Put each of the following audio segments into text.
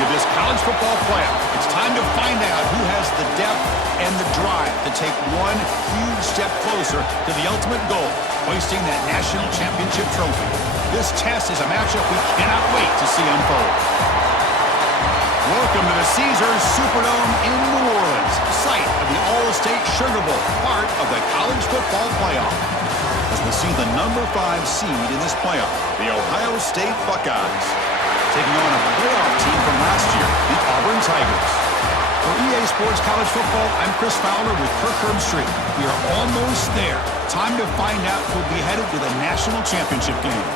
to this college football playoff. It's time to find out who has the depth and the drive to take one huge step closer to the ultimate goal, hoisting that national championship trophy. This test is a matchup we cannot wait to see unfold. Welcome to the Caesars Superdome in New Orleans, site of the All-State Sugar Bowl, part of the college football playoff. As we see the number 5 seed in this playoff, the Ohio State Buckeyes, taking on a playoff team from last year, the Auburn Tigers. For EA Sports College Football, I'm Chris Fowler with Kirk Herbstreit. We are almost there. Time to find out who'll be headed to the national championship game.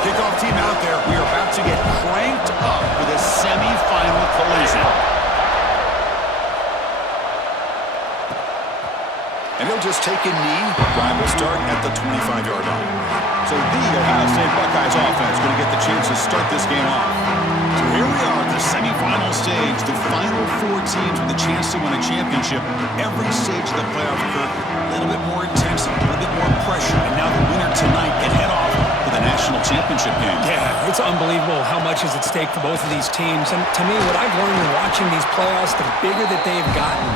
Kickoff team out there. We are about to get cranked up with a semifinal collision. And he'll just take a knee. Drive will start at the 25-yard line. So the Ohio State Buckeyes offense going to get the chance to start this game off. So here we are at the semifinal stage. The final 4 teams with a chance to win a championship. Every stage of the playoff, Kirk, a little bit more intensity, a little bit more pressure. And now the winner tonight can head off to the national championship game. Yeah, it's unbelievable how much is at stake for both of these teams. And to me, what I've learned in watching these playoffs, the bigger that they've gotten,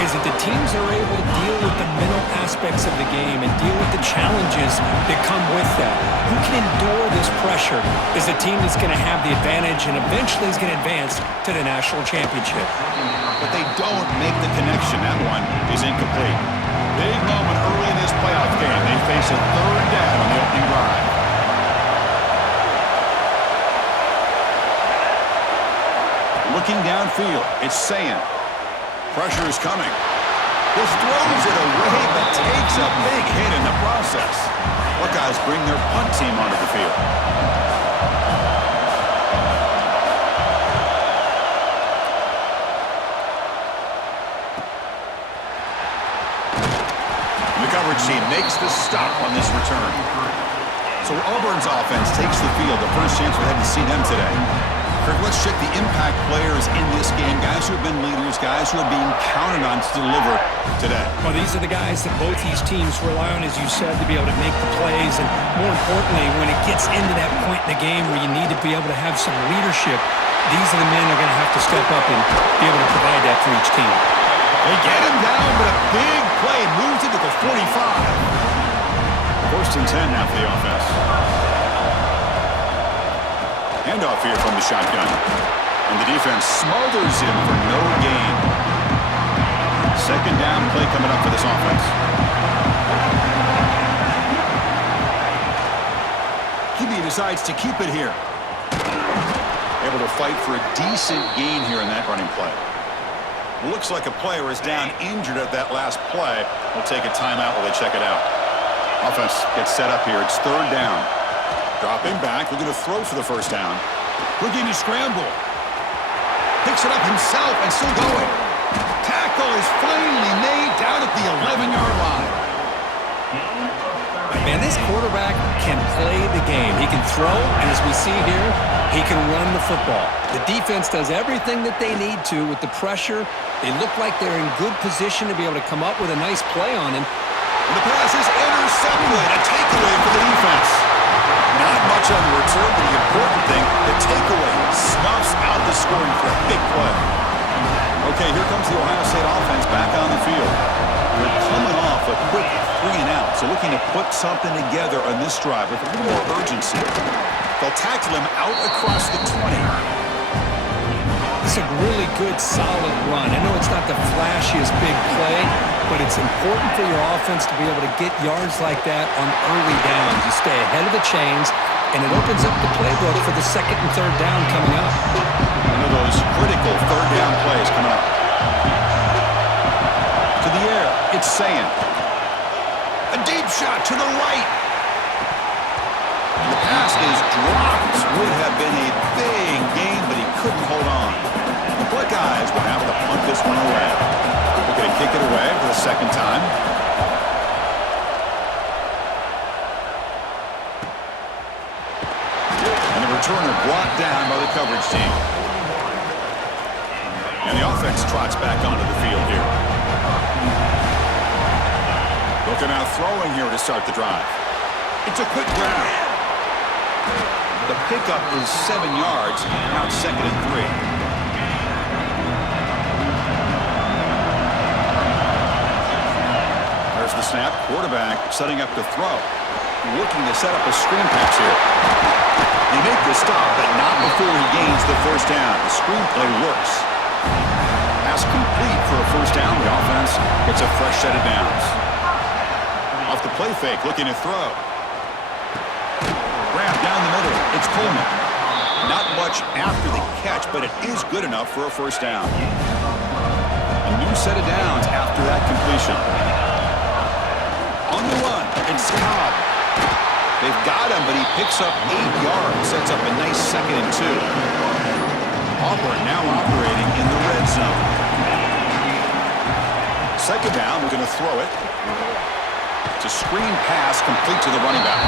is that the teams are able to deal with the mental aspects of the game and deal with the challenges that come with that. Who can endure this pressure is the team that's going to have the advantage and eventually is going to advance to the national championship. But they don't make the connection. That one is incomplete. Big moment early in this playoff game. They face a 3rd down on the opening drive. Looking downfield, it's Sayin. Pressure is coming. This throws it away, but takes a big hit in the process. Buckeyes bring their punt team onto the field. The coverage team makes the stop on this return. So Auburn's offense takes the field. The first chance we had to see them today. Kirk, let's check the impact players in this game. Guys who have been leaders, guys who are being counted on to deliver today. Well, these are the guys that both these teams rely on, as you said, to be able to make the plays. And more importantly, when it gets into that point in the game where you need to be able to have some leadership, these are the men who are going to have to step up and be able to provide that for each team. They get him down, but a big play moves it to the 45. 1st and 10 now for the offense. Handoff here from the shotgun. And the defense smothers him for no gain. 2nd down play coming up for this offense. QB decides to keep it here. Able to fight for a decent gain here in that running play. Looks like a player is down injured at that last play. We'll take a timeout while they check it out. Offense gets set up here. It's 3rd down. Dropping back, looking to throw for the 1st down. Looking to scramble. Picks it up himself and still going. Tackle is finally made down at the 11-yard line. Man, this quarterback can play the game. He can throw, and as we see here, he can run the football. The defense does everything that they need to with the pressure. They look like they're in good position to be able to come up with a nice play on him. And the pass is intercepted. A takeaway for the defense. Not much on the return, but the important thing, the takeaway snuffs out the scoring for a big play. Okay, here comes the Ohio State offense back on the field. They're coming off a quick 3-and-out, so looking to put something together on this drive with a little more urgency. They'll tackle him out across the 20. It's a really good, solid run. I know it's not the flashiest big play, but it's important for your offense to be able to get yards like that on early downs. You stay ahead of the chains, and it opens up the playbook for the 2nd and 3rd down coming up. One of those critical 3rd down plays coming up. To the air, it's Sayin. A deep shot to the right. And the pass is dropped. Would have been a big gain, but he couldn't hold on. The Buckeyes will have to punt this one away. They're going to kick it away for the 2nd time. And the returner brought down by the coverage team. And the offense offense trots back onto the field here. Looking out throwing here to start the drive. It's a quick grab. The pickup is 7 yards. Now it's 2nd and 3. There's the snap. Quarterback setting up to throw. Looking to set up a screen pass here. They make the stop, but not before he gains the first down. The screen play works. Pass complete for a first down. The offense gets a fresh set of downs. Off the play fake, looking to throw. Grab down the middle. It's Coleman. Not much after the catch, but it is good enough for a first down. A new set of downs after that completion. On the run, it's Cobb. They've got him, but he picks up 8 yards. Sets up a nice 2nd and 2. Auburn now operating in the red zone. 2nd down, we're going to throw it. It's a screen pass complete to the running back.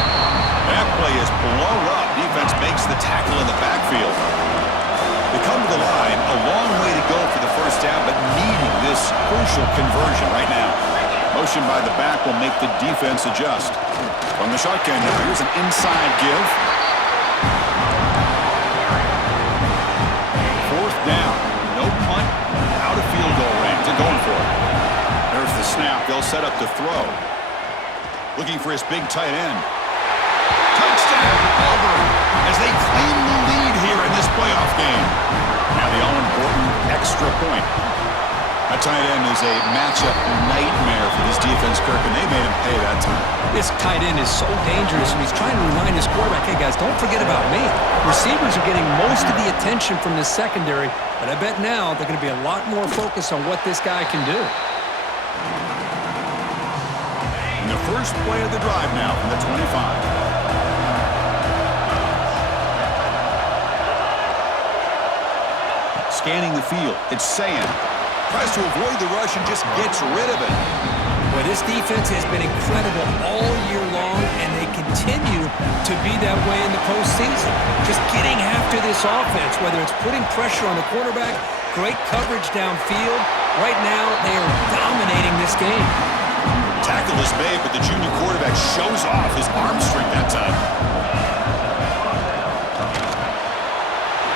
That play is blown up. Defense makes the tackle in the backfield. They come to the line, a long way to go for the first down, but needing this crucial conversion right now. Motion by the back will make the defense adjust. From the shotgun now, here's an inside give. 4th down. No punt. Out of field goal range. They're going for it. There's the snap. They'll set up to throw. Looking for his big tight end. Touchdown, Auburn, as they claim the lead here in this playoff game. Now the all-important extra point. That tight end is a matchup nightmare for this defense, Kirk, and they made him pay that time. This tight end is so dangerous, and he's trying to remind his quarterback, hey, guys, don't forget about me. Receivers are getting most of the attention from this secondary, but I bet now they're going to be a lot more focused on what this guy can do. And the first play of the drive now from the 25. Scanning the field, it's Sayan. Tries to avoid the rush and just gets rid of it. Well, this defense has been incredible all year long, and they continue to be that way in the postseason. Just getting after this offense, whether it's putting pressure on the quarterback, great coverage downfield. Right now, they are dominating this game. Tackle is made, but the junior quarterback shows off his arm strength that time.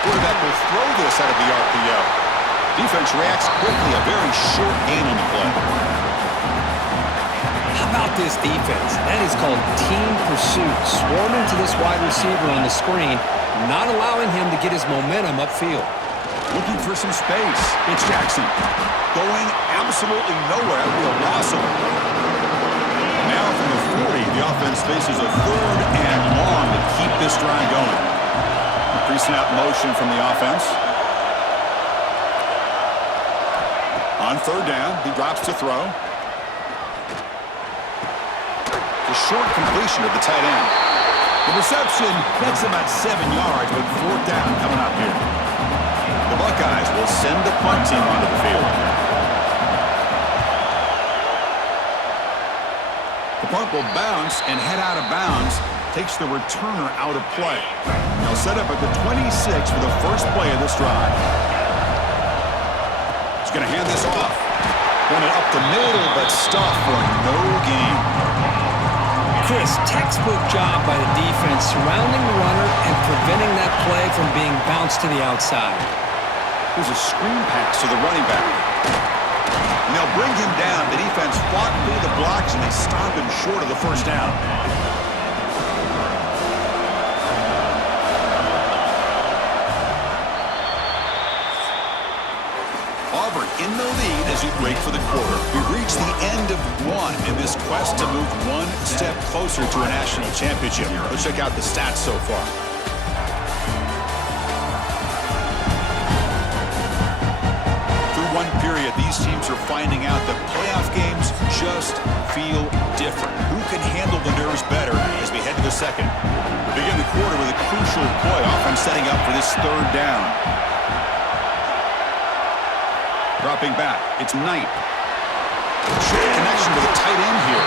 Quarterback will throw this out of the RPO. Defense reacts quickly, a very short gain on the play. How about this defense? That is called team pursuit. Swarming to this wide receiver on the screen, not allowing him to get his momentum upfield. Looking for some space. It's Jackson. Going absolutely nowhere with a loss of it. Now from the 40, the offense faces a 3rd and long to keep this drive going. Pre-snap motion from the offense. On 3rd down, he drops to throw. The short completion of the tight end. The reception makes about 7 yards, but 4th down coming up here. The Buckeyes will send the punt team onto the field. The punt will bounce and head out of bounds. Takes the returner out of play. They'll set up at the 26 for the first play of this drive. He's going to hand this off. Run it up the middle, but stuff for no gain. Chris, textbook job by the defense surrounding the runner and preventing that play from being bounced to the outside. There's a screen pass to the running back. And they'll bring him down. The defense fought through the blocks, and they stop him short of the first down. Auburn in the lead as we break for the quarter. We've reached the end of one in this quest to move one step closer to a national championship. Let's check out the stats so far. Through one period, these teams are finding out that playoff games just feel different. Who can handle the nerves better as we head to the second? We begin the quarter with a crucial play, often setting up for this 3rd down. Dropping back, it's Knight. Short connection to the tight end here.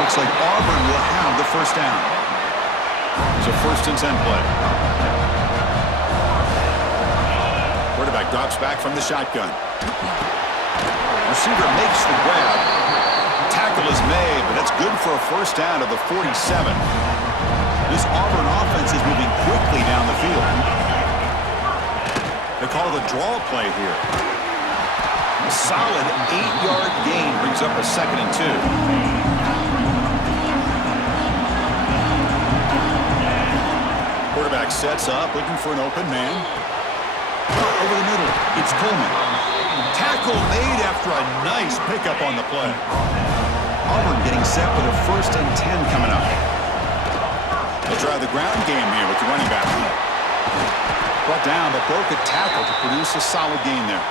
Looks like Auburn will have the first down. It's a 1st and 10 play. Quarterback Drops back from the shotgun. Receiver makes the grab. Tackle is made, but that's good for a first down to the 47. This Auburn offense is moving quickly down the field. They call the draw play here. A solid 8-yard gain brings up a 2nd and 2. Quarterback sets up, looking for an open man. Over the middle, it's Coleman. Tackle made after a nice pickup on the play. Auburn getting set with a 1st and 10 coming up. They'll try the ground game here with the running back. Brought down, but broke a tackle to produce a solid gain there.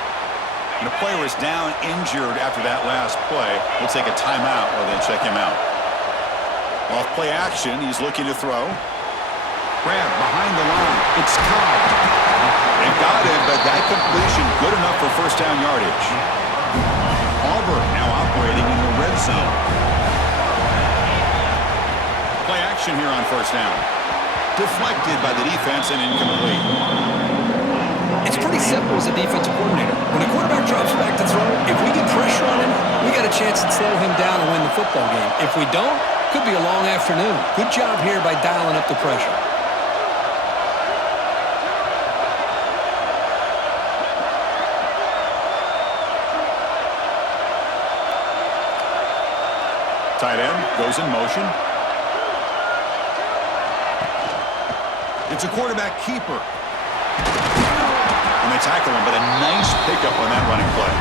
And the player is down injured after that last play. We'll take a timeout while they check him out. Off play action, he's looking to throw. Grab behind the line. It's Cobb. They got him, but that completion good enough for first down yardage. Auburn now operating in the red zone. Play action here on first down. Deflected by the defense and incomplete. It's pretty simple as a defensive coordinator. When a quarterback drops back to throw, if we get pressure on him, we got a chance to slow him down and win the football game. If we don't, could be a long afternoon. Good job here by dialing up the pressure. Tight end goes in motion. It's a quarterback keeper. And they tackle him, but a nice pickup on that running play.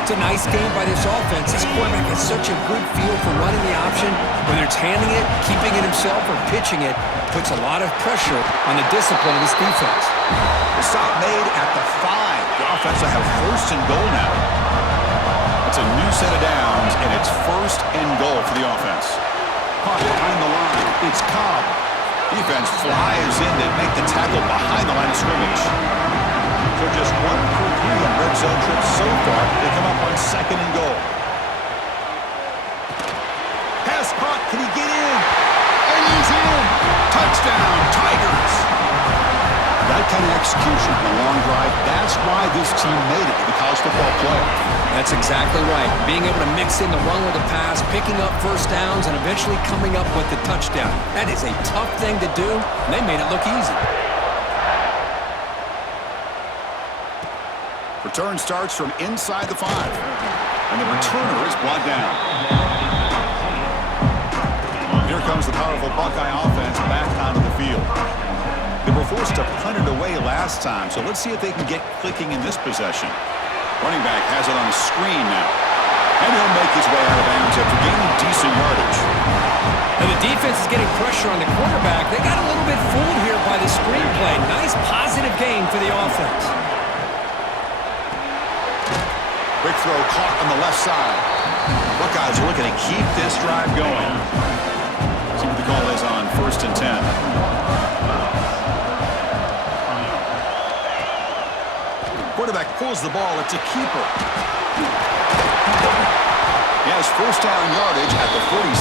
It's a nice game by this offense. This quarterback has such a good feel for running the option. Whether it's handing it, keeping it himself, or pitching it, puts a lot of pressure on the discipline of this defense. The stop made at the 5. The offense will have 1st and goal now. It's a new set of downs, and it's 1st and goal for the offense. Caught behind the line. It's Cobb. Defense flies in to make the tackle behind the line of scrimmage. So just 1 for 3 on red zone trips so far. They come up on 2nd and goal. Pass caught. Can he get in? And he's in. Touchdown, Tigers. That kind of execution in a long drive, that's why this team made it to the college football playoff. That's exactly right. Being able to mix in the run with the pass, picking up first downs, and eventually coming up with the touchdown. That is a tough thing to do, and they made it look easy. Return starts from inside the 5. And the returner is brought down. Here comes the powerful Buckeye offense back onto the field. They were forced to punt it away last time, so let's see if they can get clicking in this possession. Running back has it on a screen now. And he'll make his way out of bounds after gaining decent yardage. And the defense is getting pressure on the quarterback. They got a little bit fooled here by the screen play. Nice positive gain for the offense. Quick throw caught on the left side. Buckeyes are looking to keep this drive going. See what the call is on 1st and 10. Quarterback pulls the ball. It's a keeper. He has first down yardage at the 46.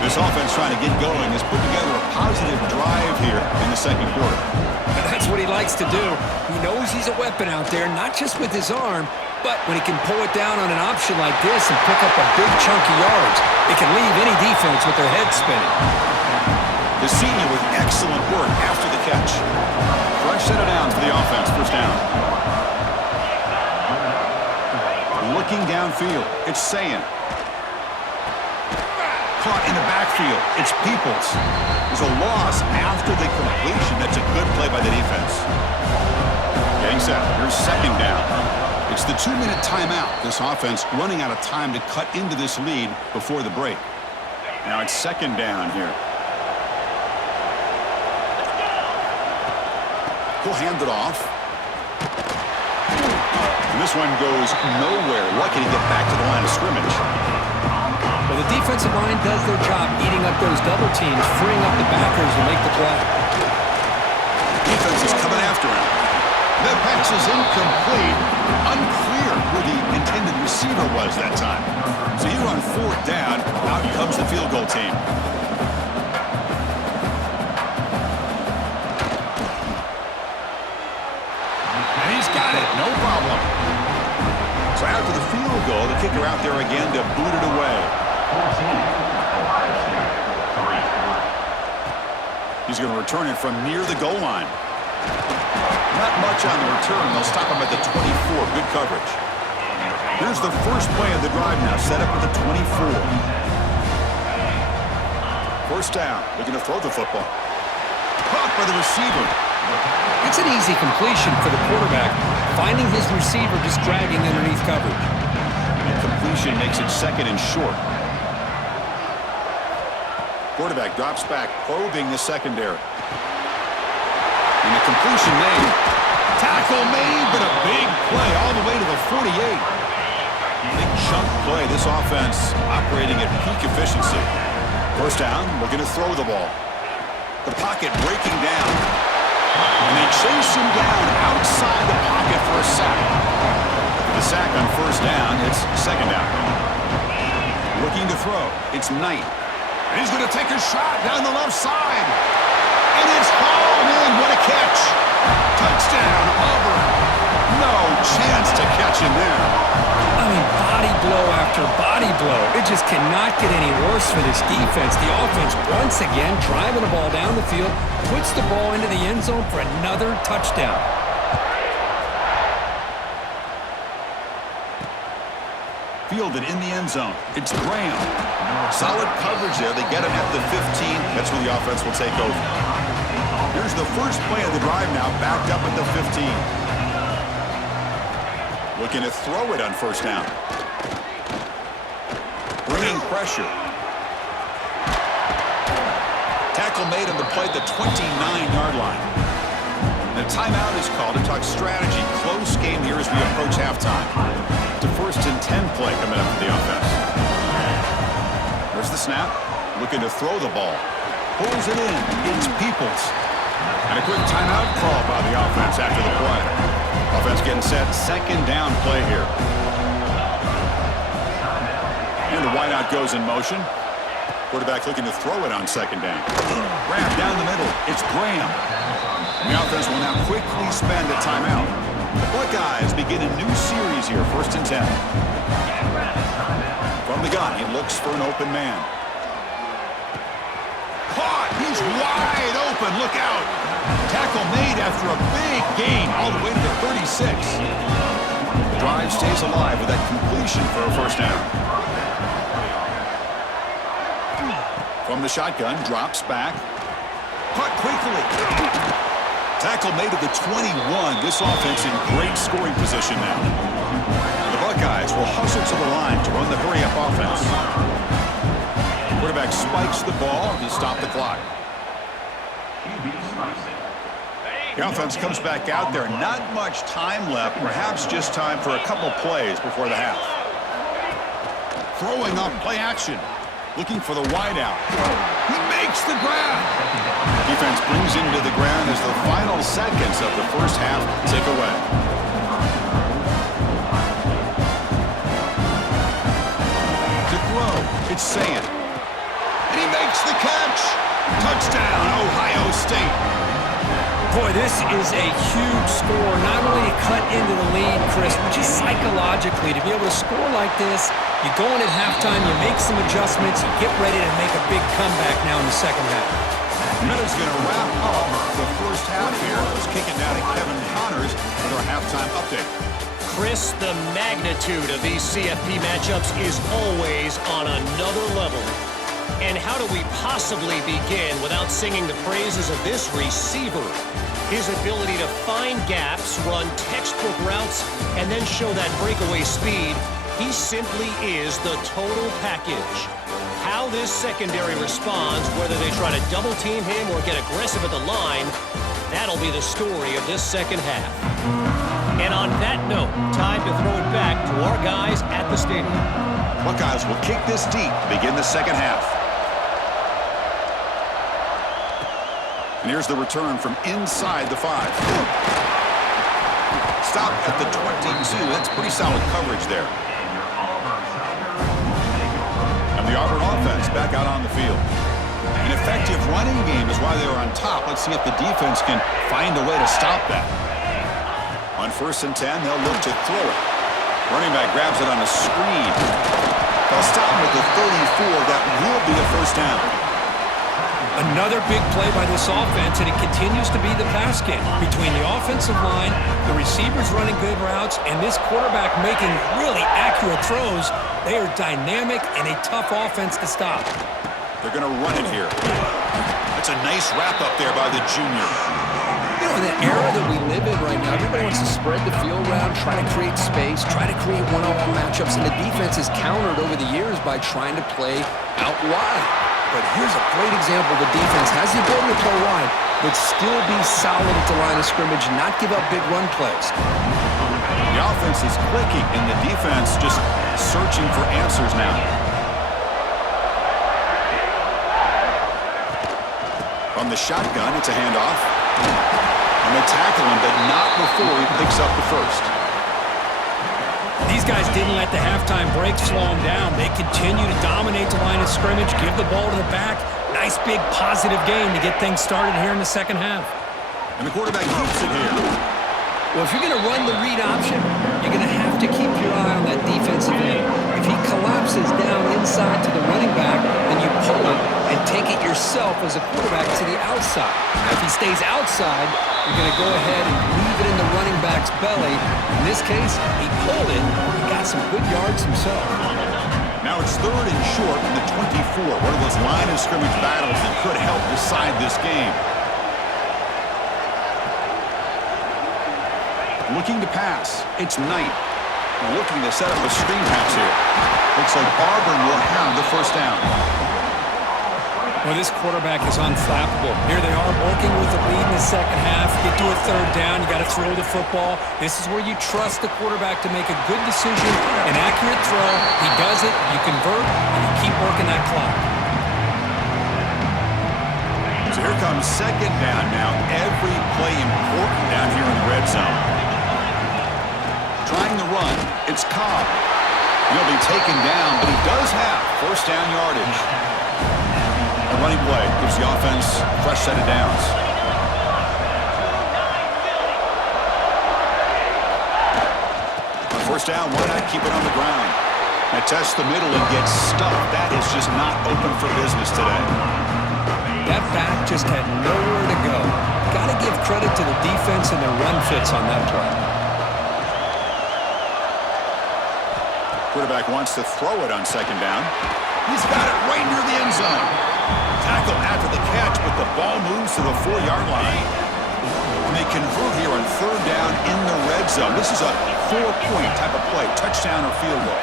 This offense trying to get going has put together a positive drive here in the 2nd quarter. And that's what he likes to do. He knows he's a weapon out there, not just with his arm, but when he can pull it down on an option like this and pick up a big chunk of yards, it can leave any defense with their head spinning. The senior with excellent work after the catch. Fresh set of downs for the offense. First down. Looking downfield. It's Sayin. Caught in the backfield. It's Peoples. There's a loss after the completion. That's a good play by the defense. Getting set. Here's 2nd down. It's the 2-minute timeout. This offense running out of time to cut into this lead before the break. Now it's 2nd down here. He'll hand it off. And this one goes nowhere. Lucky to get back to the line of scrimmage. Well, the defensive line does their job eating up those double teams, freeing up the backers to make the play. Defense is coming after him. The pass is incomplete. Unclear who the intended receiver was that time. So here on 4th down, out comes the field goal team. kicker out there again to boot it away. He's going to return it from near the goal line. Not much on the return. They'll stop him at the 24. Good coverage. Here's the first play of the drive now, set up at the 24. First down, looking to throw the football. Caught by the receiver. It's an easy completion for the quarterback, finding his receiver just dragging underneath coverage. And completion makes it second and short. Quarterback drops back, probing the secondary. And the completion made. Tackle made, but a big play all the way to the 48. Big chunk play. This offense operating at peak efficiency. First down, looking to throw the ball. The pocket breaking down. And they chase him down outside the pocket for a sack. The sack on first down, it's second down. Looking to throw. It's Knight. And he's going to take a shot down the left side. And it's hauled in. What a catch. Touchdown, Auburn. No chance to catch him there. I mean, body blow after body blow. It just cannot get any worse for this defense. The offense, once again, driving the ball down the field, puts the ball into the end zone for another touchdown. Fielded in the end zone. It's Graham. Solid coverage there. They get him at the 15. That's where the offense will take over. Here's the first play of the drive now, backed up at the 15. Looking to throw it on first down. Bringing pressure. Tackle made on the play at the 29-yard line. The timeout is called to talk strategy. Close game here as we approach halftime. The first and 10 play coming up for the offense. There's the snap. Looking to throw the ball. Pulls it in. It's Peoples. And a quick timeout call by the offense after the play. Offense getting set. Second down play here. And the wideout goes in motion. Quarterback looking to throw it on second down. Wrapped down the middle. It's Graham. The offense will now quickly spend a timeout. The Buckeyes begin a new series here, first and 10. From the gun, he looks for an open man. Caught! He's wide open! Look out! Tackle made after a big gain all the way to the 36. The drive stays alive with that completion for a first down. From the shotgun, drops back. Caught quickly. Tackle made at the 21. This offense in great scoring position now. The Buckeyes will hustle to the line to run the hurry-up offense. Quarterback spikes the ball to stop the clock. The offense comes back out there. Not much time left. Perhaps just time for a couple plays before the half. Throwing up play action. Looking for the wideout. He makes the grab. Defense brings him to the ground as the final seconds of the first half tick away. To throw, it's Sand. And he makes the catch. Touchdown, Ohio State. Boy, this is a huge score, not only to cut into the lead, Chris, but just psychologically to be able to score like this. You go in at halftime, you make some adjustments, you get ready to make a big comeback now in the second half. Miller's going to wrap up the first half here. Let's kick it down to Kevin Connors with our halftime update. Chris, the magnitude of these CFP matchups is always on another level. And how do we possibly begin without singing the praises of this receiver? His ability to find gaps, run textbook routes, and then show that breakaway speed. He simply is the total package. How this secondary responds, whether they try to double team him or get aggressive at the line, that'll be the story of this second half. And on that note, time to throw it back to our guys at the stadium. Buckeyes will kick this deep to begin the second half. And here's the return from inside the 5. Stop at the 22. That's pretty solid coverage there. And the Auburn offense back out on the field. An effective running game is why they were on top. Let's see if the defense can find a way to stop that. On first and 10, they'll look to throw it. Running back grabs it on a screen. They'll stop him at the 34. That will be a first down. Another big play by this offense, and it continues to be the pass game. Between the offensive line, the receivers running good routes, and this quarterback making really accurate throws, they are dynamic and a tough offense to stop. They're going to run it here. That's a nice wrap up there by the junior. You know, in the era that we live in right now, everybody wants to spread the field around, try to create space, try to create one-on-one matchups, and the defense has countered over the years by trying to play out wide. But here's a great example. The defense has the ability to play wide, but still be solid at the line of scrimmage, not give up big run plays. The offense is clicking, and the defense just searching for answers now. From the shotgun, it's a handoff. And they tackle him, but not before he picks up the first. These guys didn't let the halftime break slow them down. They continue to dominate the line of scrimmage, give the ball to the back. Nice big positive game to get things started here in the second half. And the quarterback keeps it here. Well, if you're going to run the read option, you're going to have to keep your eye on that defensive end. If he collapses down inside to the running back, then you pull it and take it yourself as a quarterback to the outside. Now, if he stays outside, you're going to go ahead and leave it in the running back's belly. In this case, he pulled it. He got some good yards himself. Now it's third and short from the 24. One of those line of scrimmage battles that could help decide this game. Looking to pass. It's Knight. Looking to set up a screen pass here. Looks like Auburn will have the first down. Well, this quarterback is unflappable. Here they are working with the lead in the second half. Get to a third down. You got to throw the football. This is where you trust the quarterback to make a good decision, an accurate throw. He does it. You convert, and you keep working that clock. So here comes second down now. Every play important down here in the red zone. Trying to run. It's Cobb. He'll be taken down, but he does have first down yardage. A running play gives the offense a fresh set of downs. On first down, why not keep it on the ground? Now test the middle and get stuffed. That is just not open for business today. That back just had nowhere to go. Got to give credit to the defense and their run fits on that play. Quarterback wants to throw it on second down. He's got it right near the end zone. Tackle after the catch, but the ball moves to the 4-yard line. And they convert here on third down in the red zone. This is a 4-point type of play, touchdown or field goal.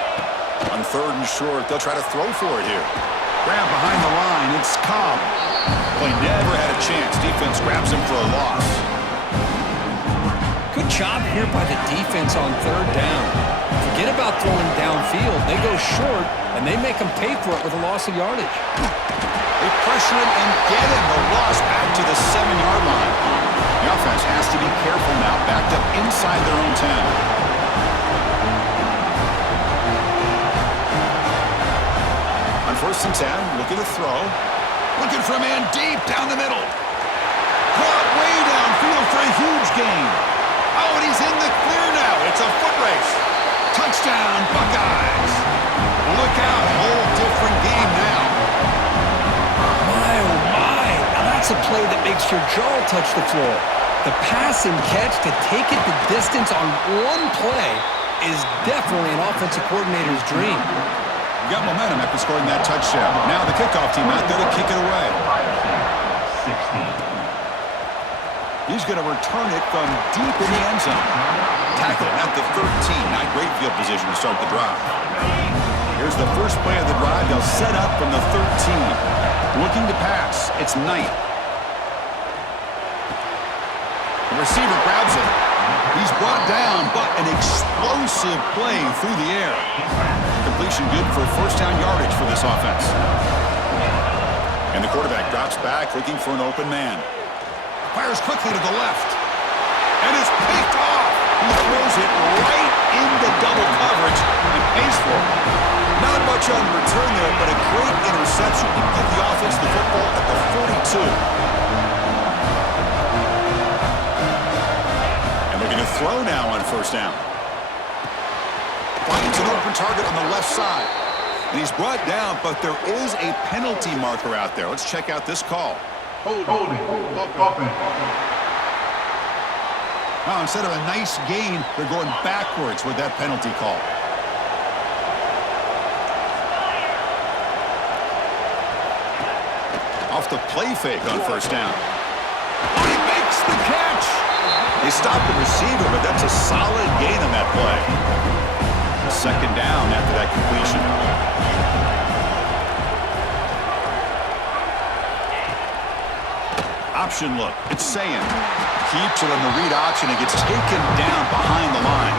On third and short, they'll try to throw for it here. Grab behind the line, it's Cobb. Play never had a chance. Defense grabs him for a loss. Good job here by the defense on third down. Forget about throwing downfield. They go short, and they make them pay for it with a loss of yardage. They pressure him and get him. The loss back to the 7-yard line. The offense has to be careful now. Backed up inside their own 10. On first and 10, looking to throw. Looking for a man deep down the middle. Caught way downfield for a huge gain. Oh, and he's in the clear now. It's a foot race. Touchdown, Buckeyes. Look out, whole different game now. My, oh my. Now that's a play that makes your jaw touch the floor. The pass and catch to take it the distance on one play is definitely an offensive coordinator's dream. You got momentum after scoring that touchdown. Now the kickoff team out there to kick it away. 16. He's going to return it from deep in the end zone. Tackle at the 13. Not great field position to start the drive. Here's the first play of the drive. They'll set up from the 13. Looking to pass. It's Knight. The receiver grabs it. He's brought down, but an explosive play through the air. Completion good for first down yardage for this offense. And the quarterback drops back looking for an open man. Fires quickly to the left. And it's picked off. He throws it right into double coverage and pays for it. Not much on return there, but a great interception to give the offense the football at the 42. And looking to throw now on first down. finds an open target on the left side. And he's brought down, but there is a penalty marker out there. Let's check out this call. Holding. Now, instead of a nice gain, they're going backwards with that penalty call. Off the play fake on first down. Oh, he makes the catch! They stopped the receiver, but that's a solid gain on that play. Second down after that completion. Option look. It's saying. Keeps it on the read option and gets taken down behind the line.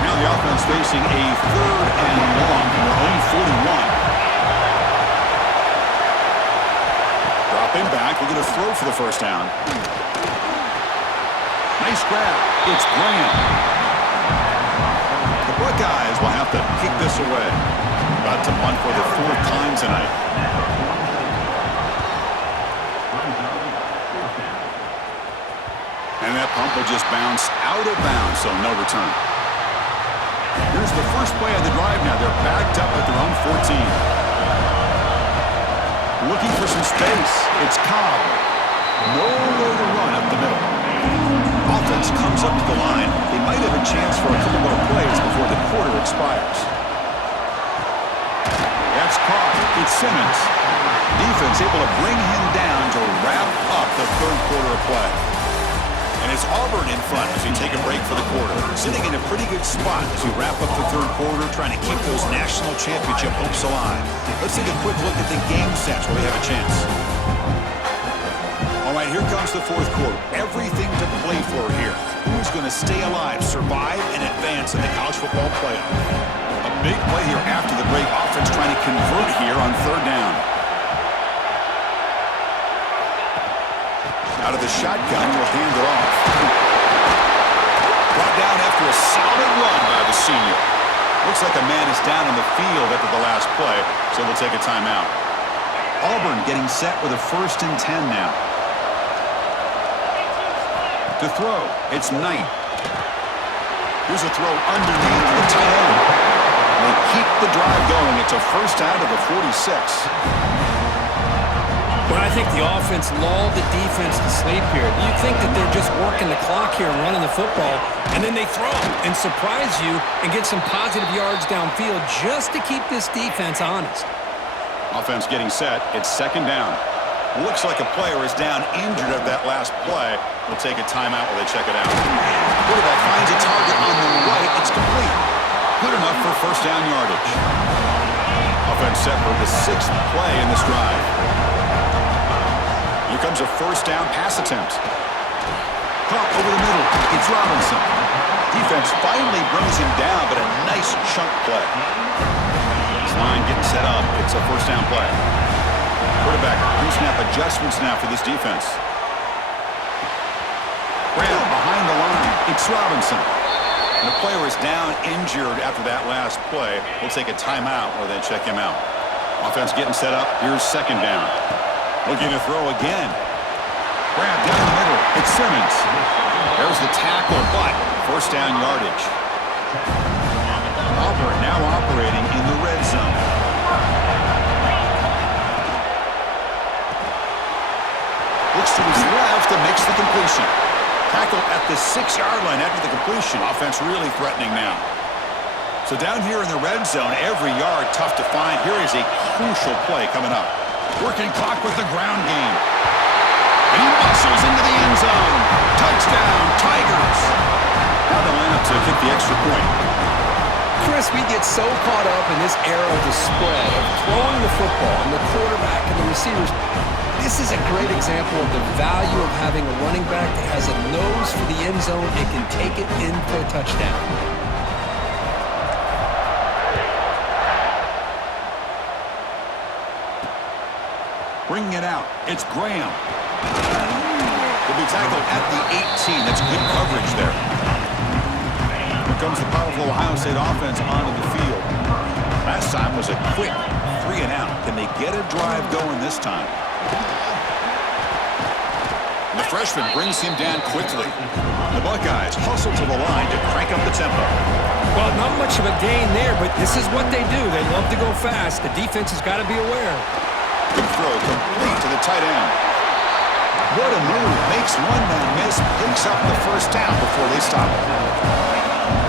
Now the offense facing a 3rd and long from their own 41. Dropping back. We're going to throw for the first down. Nice grab. It's Graham. The Buckeyes will have to kick this away. About to punt for the 4th time tonight. And that pump will just bounce out of bounds, so no return. Here's the first play of the drive now. They're backed up at their own 14. Looking for some space. It's Cobb. Nowhere to run up the middle. Offense comes up to the line. They might have a chance for a couple more plays before the quarter expires. That's Cobb. It's Simmons. Defense able to bring him down to wrap up the 3rd quarter of play. And it's Auburn in front as we take a break for the quarter. Sitting in a pretty good spot as we wrap up the 3rd quarter, trying to keep those national championship hopes alive. Let's take a quick look at the game sets where we have a chance. All right, here comes the 4th quarter. Everything to play for here. Who's going to stay alive, survive, and advance in the college football playoff? A big play here after the break. Offense trying to convert here on 3rd down. Out of the shotgun, will hand it off. Brought down after a solid run by the senior. Looks like a man is down on the field after the last play, so we'll take a timeout. Auburn getting set with a 1st and 10 now. To throw, it's Knight. Here's a throw underneath the tight end. They keep the drive going. It's a first out of the 46. But I think the offense lulled the defense to sleep here. You think that they're just working the clock here and running the football, and then they throw and surprise you and get some positive yards downfield just to keep this defense honest. Offense getting set. It's 2nd down. Looks like a player is down injured at that last play. We'll take a timeout while they check it out. Quarterback finds a target on the right. It's complete. Good enough for first down yardage. Offense set for the 6th play in this drive. Here comes a first down pass attempt. Caught over the middle. It's Robinson. Defense finally brings him down, but a nice chunk play. This line getting set up. It's a first down play. Quarterback pre-snap adjustments now for this defense. Graham behind the line. It's Robinson. And the player is down injured after that last play. We'll take a timeout while they check him out. Offense getting set up. Here's 2nd down. Looking to throw again. Grab down the middle. It's Simmons. There's the tackle, but first down yardage. Auburn now operating in the red zone. Looks to his left and makes the completion. Tackle at the 6-yard line after the completion. Offense really threatening now. So down here in the red zone, every yard tough to find. Here is a crucial play coming up. Working clock with the ground game. And he muscles into the end zone. Touchdown, Tigers. Now the lineup to kick the extra point. Chris, we get so caught up in this era of the spread, of throwing the football and the quarterback and the receivers. This is a great example of the value of having a running back that has a nose for the end zone and can take it in for a touchdown. Bringing it out. It's Graham. Will be tackled at the 18. That's good coverage there. Here comes the powerful Ohio State offense onto the field. Last time was a quick 3 and out. Can they get a drive going this time? And the freshman brings him down quickly. The Buckeyes hustle to the line to crank up the tempo. Well, not much of a gain there, but this is what they do. They love to go fast. The defense has got to be aware. Good throw, complete to the tight end. What a move. Makes one man miss, picks up the first down before they stop it.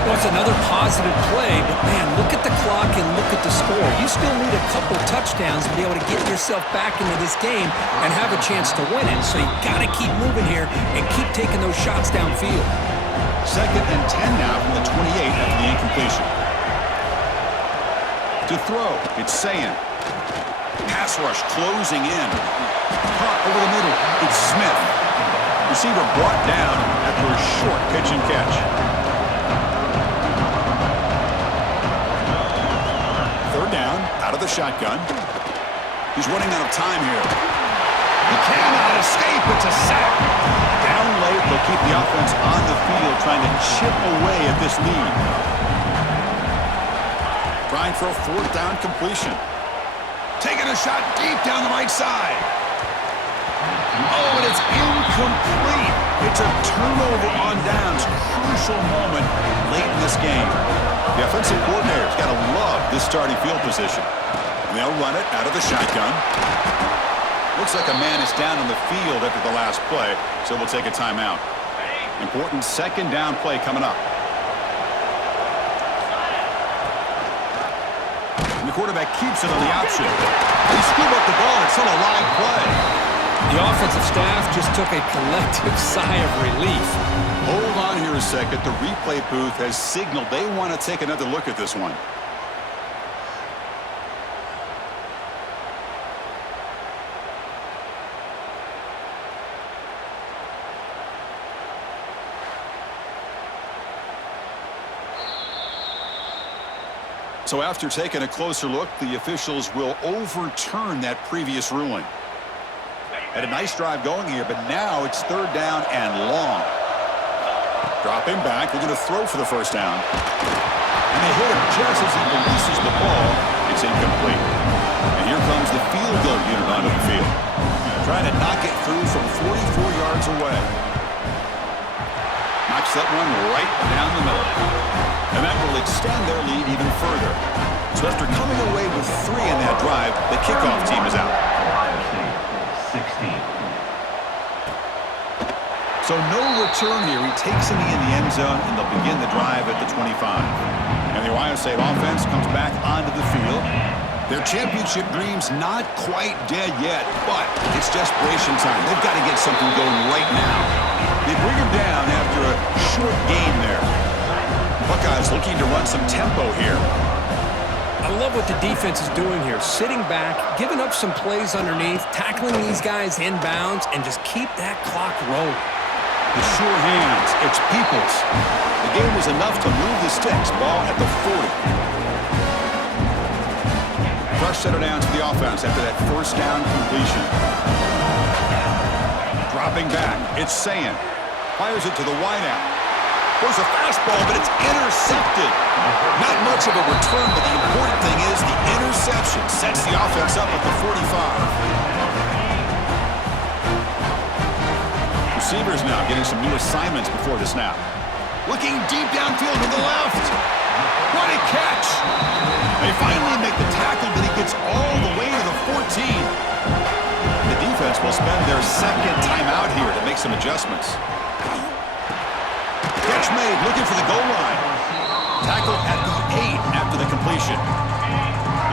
Well, it's another positive play, but man, look at the clock and look at the score. You still need a couple touchdowns to be able to get yourself back into this game and have a chance to win it. So you got to keep moving here and keep taking those shots downfield. 2nd and 10 now from the 28 after the incompletion. To throw, it's Sayin. Pass rush closing in. Caught over the middle, it's Smith. Receiver brought down after a short pitch and catch. 3rd down, out of the shotgun. He's running out of time here. He cannot escape, it's a sack. Down late, they'll keep the offense on the field trying to chip away at this lead. Trying for a 4th down completion. Taking a shot deep down the right side. Oh, and it's incomplete. It's a turnover on downs. Crucial moment late in this game. The offensive coordinator's got to love this starting field position. And they'll run it out of the shotgun. Looks like a man is down on the field after the last play, so we'll take a timeout. Important 2nd down play coming up. And the quarterback keeps it on the option. They scoop up the ball. It's still a live play. The offensive staff just took a collective sigh of relief. Hold on here a second. The replay booth has signaled they want to take another look at this one. So after taking a closer look, the officials will overturn that previous ruling. Had a nice drive going here, but now it's 3rd down and long. Dropping back, they're going to throw for the 1st down. And they hit him just as he releases the ball. It's incomplete. And here comes the field goal unit onto the field. Trying to knock it through from 44 yards away. Knocks that one right down the middle. And that will extend their lead even further. So after coming away with 3 in that drive, the kickoff team is out. 16. So no return here. He takes it in the end zone, and they'll begin the drive at the 25. And the Ohio State offense comes back onto the field. Their championship dreams not quite dead yet, but it's desperation time. They've got to get something going right now. They bring him down after a short gain there. Buckeyes looking to run some tempo here. I love what the defense is doing here. Sitting back, giving up some plays underneath, tackling these guys inbounds, and just keep that clock rolling. The sure hands, it's Peoples. The game was enough to move the sticks. Ball at the 40. Fresh setter down to the offense after that 1st down completion. Dropping back, it's Sayin. Fires it to the wideout. There's a fastball, but it's intercepted. Not much of a return, but the important thing is the interception sets the offense up at the 45. Receivers now getting some new assignments before the snap. Looking deep downfield to the left. What a catch! They finally make the tackle, but he gets all the way to the 14. The defense will spend their 2nd timeout here to make some adjustments. Catch made, looking for the goal line. Tackle at the 8 after the completion.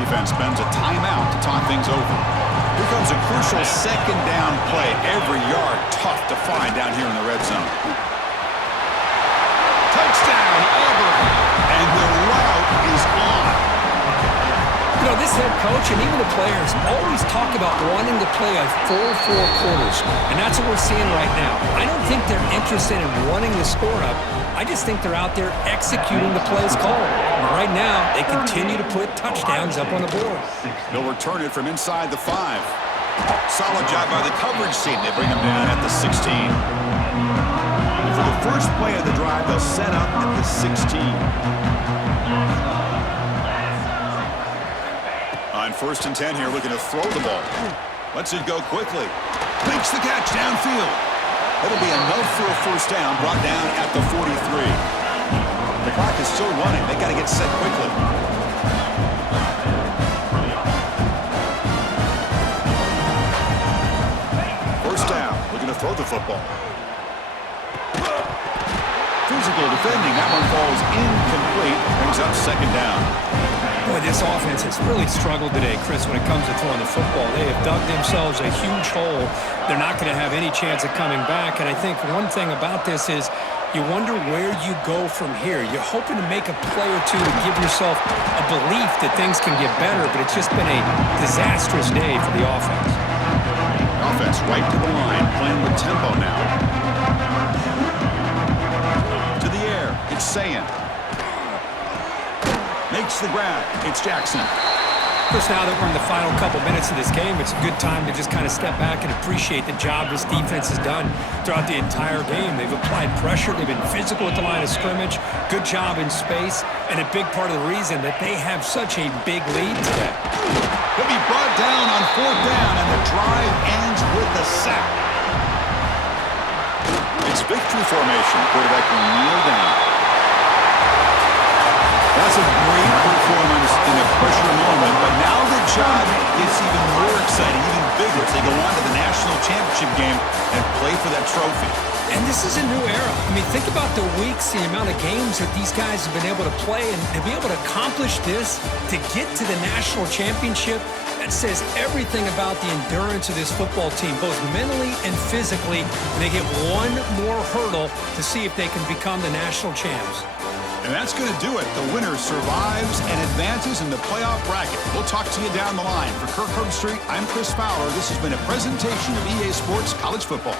Defense spends a timeout to talk things over. Here comes a crucial 2nd down play. Every yard tough to find down here in the red zone. Touchdown, Auburn. And the route is on. You know, this head coach and even the players always talk about wanting to play a full 4 quarters, and that's what we're seeing right now. I don't think they're interested in wanting to score up. I just think they're out there executing the plays called. And right now, they continue to put touchdowns up on the board. They'll return it from inside the 5. Solid job by the coverage team. They bring them down at the 16. And for the first play of the drive, they'll set up at the 16. On 1st and 10 here, looking to throw the ball. Lets it go quickly. Makes the catch downfield. That'll be enough for a 1st down, brought down at the 43. The clock is still running. They got to get set quickly. First down. Looking to throw the football. Physical defending. That one falls incomplete. Brings up second down. Boy, this offense has really struggled today, Chris, when it comes to throwing the football. They have dug themselves a huge hole. They're not going to have any chance of coming back. And I think one thing about this is you wonder where you go from here. You're hoping to make a play or two to give yourself a belief that things can get better, but it's just been a disastrous day for the offense. Offense right to the line, playing with tempo now. To the air, it's Sayan. Makes the grab. It's Jackson. Chris, now that we're in the final couple minutes of this game, it's a good time to just kind of step back and appreciate the job this defense has done throughout the entire game. They've applied pressure. They've been physical at the line of scrimmage. Good job in space. And a big part of the reason that they have such a big lead today. He'll be brought down on fourth down, and the drive ends with a sack. It's victory formation. Quarterback will kneel down. That's a great performance in a pressure moment, but now the job gets even more exciting, even bigger as they go on to the national championship game and play for that trophy. And this is a new era. I mean, think about the weeks, the amount of games that these guys have been able to play, and to be able to accomplish this, to get to the national championship, that says everything about the endurance of this football team, both mentally and physically. And they get one more hurdle to see if they can become the national champs. And that's going to do it. The winner survives and advances in the playoff bracket. We'll talk to you down the line. For Kirk Herbstreit, I'm Chris Fowler. This has been a presentation of EA Sports College Football.